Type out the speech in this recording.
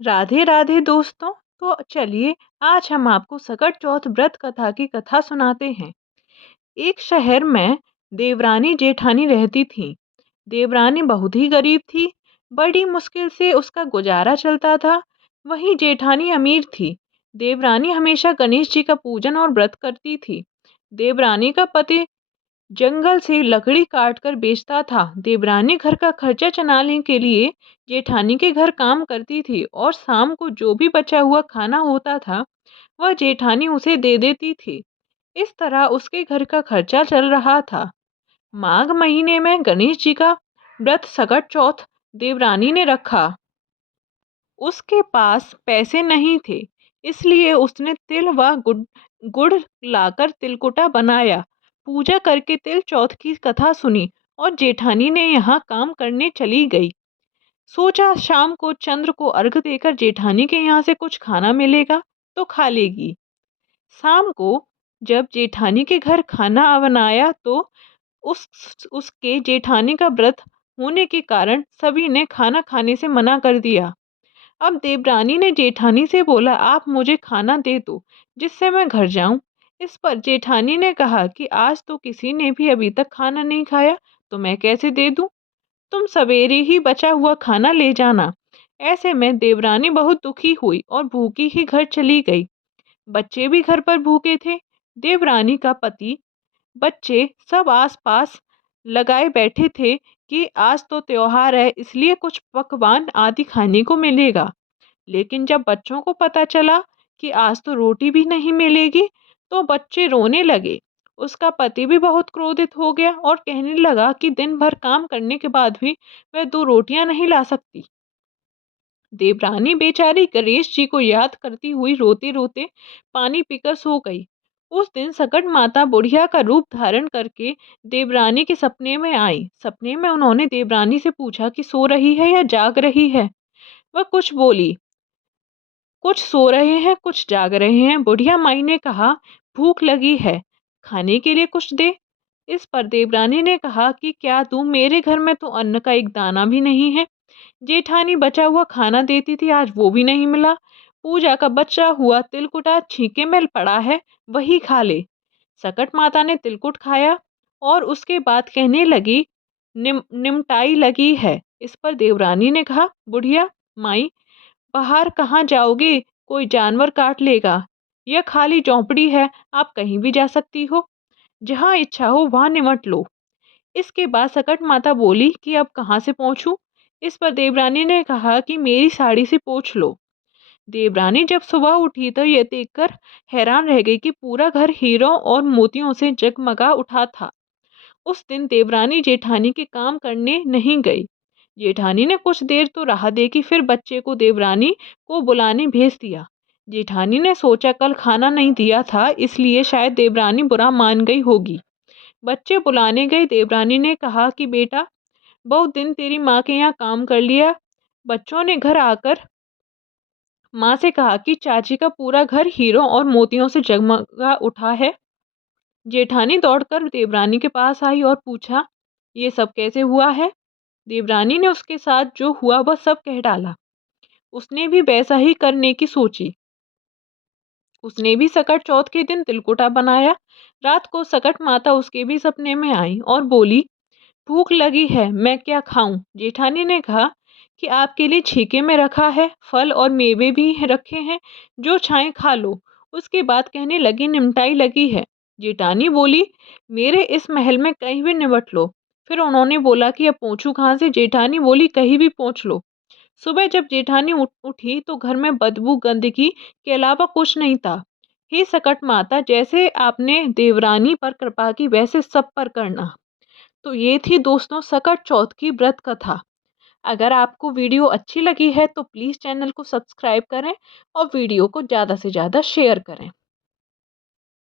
राधे राधे दोस्तों। तो चलिए आज हम आपको सकट चौथ व्रत कथा की कथा सुनाते हैं। एक शहर में देवरानी जेठानी रहती थी। देवरानी बहुत ही गरीब थी। बड़ी मुश्किल से उसका गुजारा चलता था। वहीं जेठानी अमीर थी। देवरानी हमेशा गणेश जी का पूजन और व्रत करती थी। देवरानी का पति जंगल से लकड़ी काट कर बेचता था। देवरानी घर का खर्चा चलाने के लिए जेठानी के घर काम करती थी और शाम को जो भी बचा हुआ खाना होता था वह जेठानी उसे दे देती थी। इस तरह उसके घर का खर्चा चल रहा था। माघ महीने में गणेश जी का व्रत सकट चौथ देवरानी ने रखा। उसके पास पैसे नहीं थे, इसलिए उसने तिल व गुड़ लाकर तिलकुटा बनाया। पूजा करके तिल चौथ की कथा सुनी और जेठानी ने यहाँ काम करने चली गई। सोचा शाम को चंद्र को अर्घ देकर जेठानी के यहाँ से कुछ खाना मिलेगा तो खा लेगी। शाम को जब जेठानी के घर खाना बनाया तो उसके जेठानी का व्रत होने के कारण सभी ने खाना खाने से मना कर दिया। अब देवरानी ने जेठानी से बोला, आप मुझे खाना दे दो जिससे मैं घर जाऊं। इस पर जेठानी ने कहा कि आज तो किसी ने भी अभी तक खाना नहीं खाया, तो मैं कैसे दे दूं। तुम सवेरे ही बचा हुआ खाना ले जाना। ऐसे में देवरानी बहुत दुखी हुई और भूखी ही घर चली गई। बच्चे भी घर पर भूखे थे। देवरानी का पति, बच्चे सब आस-पास लगाए बैठे थे कि आज तो त्योहार है, इसलिए कुछ पकवान आदि खाने को मिलेगा। लेकिन जब बच्चों को पता चला कि आज तो रोटी भी नहीं मिलेगी, तो बच्चे रोने लगे। उसका पति भी बहुत क्रोधित हो गया और कहने लगा कि दिन भर काम करने के बाद भी वह 2 रोटियां नहीं ला सकती। देवरानी बेचारी गणेश जी को याद करती हुई रोते रोते पानी पीकर सो गई। उस दिन सकट माता बुढ़िया का रूप धारण करके देवरानी के सपने में आई। सपने में उन्होंने देवरानी से पूछा कि सो रही है या जाग रही है। वह कुछ बोली, कुछ सो रहे हैं कुछ जाग रहे हैं। बुढ़िया माई ने कहा, भूख लगी है, खाने के लिए कुछ दे। इस पर देवरानी ने कहा कि क्या दूं, मेरे घर में तो अन्न का एक दाना भी नहीं है। जेठानी बचा हुआ खाना देती थी, आज वो भी नहीं मिला। पूजा का बचा हुआ तिलकुटा छीके में पड़ा है, वही खा ले। सकट माता ने तिलकुट खाया और उसके बाद कहने लगी, निमटाई लगी है। इस पर देवरानी ने कहा, बुढ़िया माई, बाहर कहाँ जाओगे, कोई जानवर काट लेगा। यह खाली झोंपड़ी है, आप कहीं भी जा सकती हो, जहाँ इच्छा हो वहां निमट लो। इसके बाद सकट माता बोली कि अब कहाँ से पहुंचूं। इस पर देवरानी ने कहा कि मेरी साड़ी से पोंछ लो। देवरानी जब सुबह उठी तो यह देखकर हैरान रह गई कि पूरा घर हीरों और मोतियों से जगमगा उठा था। उस दिन देवरानी जेठानी के काम करने नहीं गई। जेठानी ने कुछ देर तो राह देखी, फिर बच्चे को देवरानी को बुलाने भेज दिया। जेठानी ने सोचा कल खाना नहीं दिया था, इसलिए शायद देवरानी बुरा मान गई होगी। बच्चे बुलाने गए। देवरानी ने कहा कि बेटा, बहुत दिन तेरी माँ के यहाँ काम कर लिया। बच्चों ने घर आकर माँ से कहा कि चाची का पूरा घर हीरों और मोतियों से जगमगा उठा है। जेठानी दौड़कर देवरानी के पास आई और पूछा, ये सब कैसे हुआ है। देवरानी ने उसके साथ जो हुआ वह सब कह डाला। उसने भी वैसा ही करने की सोची। उसने भी सकट चौथ के दिन तिलकुटा बनाया। रात को सकट माता उसके भी सपने में आई और बोली, भूख लगी है, मैं क्या खाऊं। जेठानी ने कहा कि आपके लिए छीके में रखा है, फल और मेवे भी रखे हैं, जो चाहे खा लो। उसके बाद कहने लगी, निमटाई लगी है। जेठानी बोली, मेरे इस महल में कहीं भी निबट लो। फिर उन्होंने बोला कि अब पहुंचू कहाँ से। जेठानी बोली, कहीं भी पहुंच लो। सुबह जब जेठानी उठी तो घर में बदबू गंदगी के अलावा कुछ नहीं था। हे सकट माता, जैसे आपने देवरानी पर कृपा की वैसे सब पर करना। तो ये थी दोस्तों सकट चौथ की व्रत कथा। अगर आपको वीडियो अच्छी लगी है तो प्लीज़ चैनल को सब्सक्राइब करें और वीडियो को ज़्यादा से ज़्यादा शेयर करें।